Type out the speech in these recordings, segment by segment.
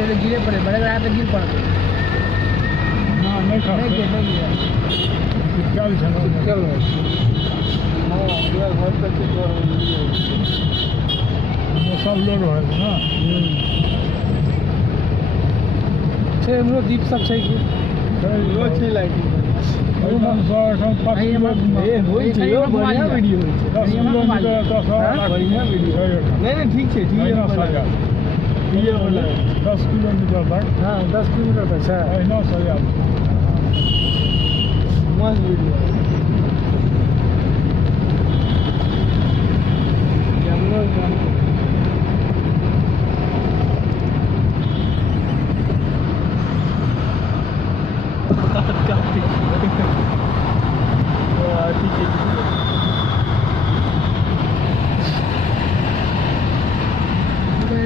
धीरे गिरे पड़े, बड़े रात गिर पड़ गए। ना नहीं खा नहीं चल चल हाँ घर तक वो सब लोग है ना छे हमरो दीप सब छै कि रोज छै लाइटिंग हम सर हम 5 किलो ए होई छै यो बढ़िया वीडियो होई छै 10 किलोमीटर तो बढ़िया वीडियो नहीं ठीक छै ठीक है ये वाला 10 किलोमीटर तक हां 10 किलोमीटर तक छै अहिना सजा मस्त वीडियो हमरो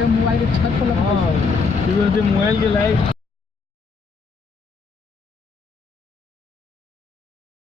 मोबाइल के छत पर लगा मोबाइल के लाइट